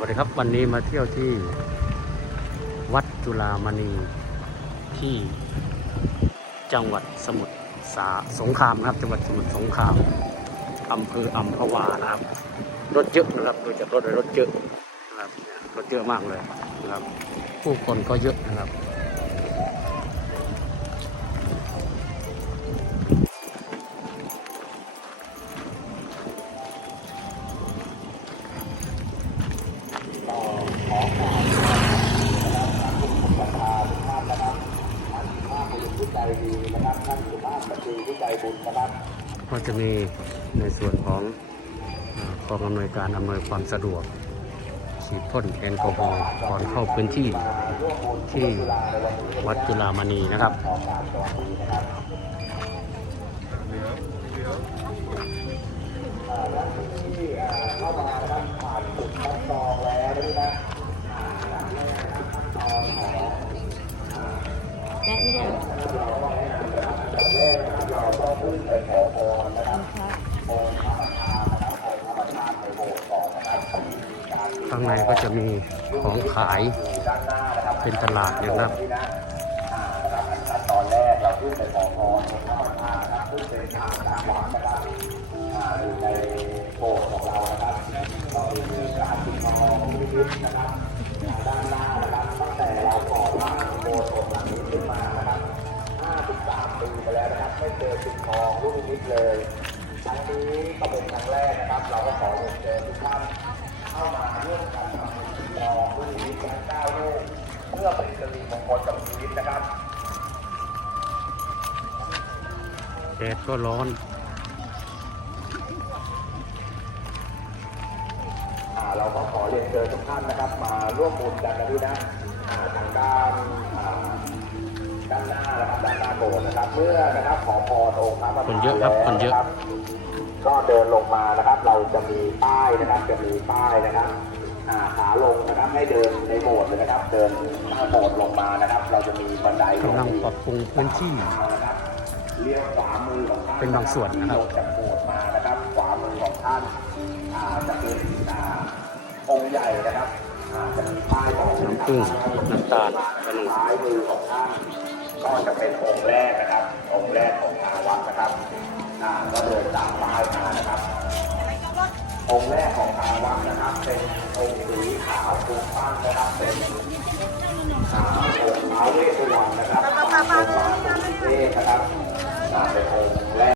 วัสดีครับวันนี้มาเที่ยวที่วัดจุฬามณีที่จังหวัดสมุทรสาสงครามนะครับ จังหวัดสมุทรสงครามอำเภออัมพวานะครับรถเยอะนะครับโดยจากรถเลยรถเยอะนะครับรถเยอะมากเลยนะครับ ผู้คนก็เยอะนะครับ ก็จะมีในส่วนของกองอำนวยการอำนวยความสะดวกฉีดพ่นแอลกอฮอล์ก่อนเข้าพื้นที่ที่วัดจุฬามณีนะครับ แม่ไม่ได้หรอ ข้างในก็จะมีของขายเป็นตลาดนะครับตอนแรกเราขึ้นไปขอพรองค์พระประธานนะครับขึ้นเป็นทางตามวัดนะครับอ่าอยู่ในโบสถ์ของเรานะครับก็มีการปิดทองนิมิตนะครับ เจอปิดทองลูกนิมิตเลยครั้งนี้ก็เป็นครั้งแรกนะครับ เราก็ขอเรียนเชิญทุกท่านเข้ามาร่วมกันทำบุญปิดทองลูกนิมิตกันเก้าลูกเพื่อเป็นสิริมงคลกับชีวิตนะครับแดดก็ร้อนอ่าเราก็ขอเรียนเชิญทุกท่านนะครับ มาร่วมบุญกันนะพี่นะอ่าทางด้าน ครับด้านหน้าโบสถ์นะครับเมื่อนะครับขอพรองค์พระประธานคนเยอะครับคนเยอะแล้วะก็เดินลงมานะครับ เราจะมีป้ายนะครับ จะมีป้ายนะครับอ่าขาลงนะครับให้เดินในโบสถ์เลยนะครับ เดินหน้าโบสถ์ลงมานะครับ เราจะมีบันไดลงกำลังปรับปรุงพื้นที่นะครับเลี้ยวขวามือของท่านเป็นบางส่วนนะครับลงจากโบสถ์มานะครับ ขวามือของท่านอ่าจะเป็นอ่าองค์ใหญ่นะครับอ่าจะมีป้ายบอกน้ำผึ้งน้ำตาลขนมซ้ายมือของท่าน ก็จะเป็นองค์แรกนะครับ องค์แรกของทางวัดนะครับอ่าก็เดินตามป้ายมานะครับ องค์แรกของทางวัดนะครับ เป็นองค์สีขาวปูปั้นนะครับเป็นอ่าองค์ท้าวเวสสุวรรณนะครับองค์มหาสุเทพนะครับอ่าเป็นองค์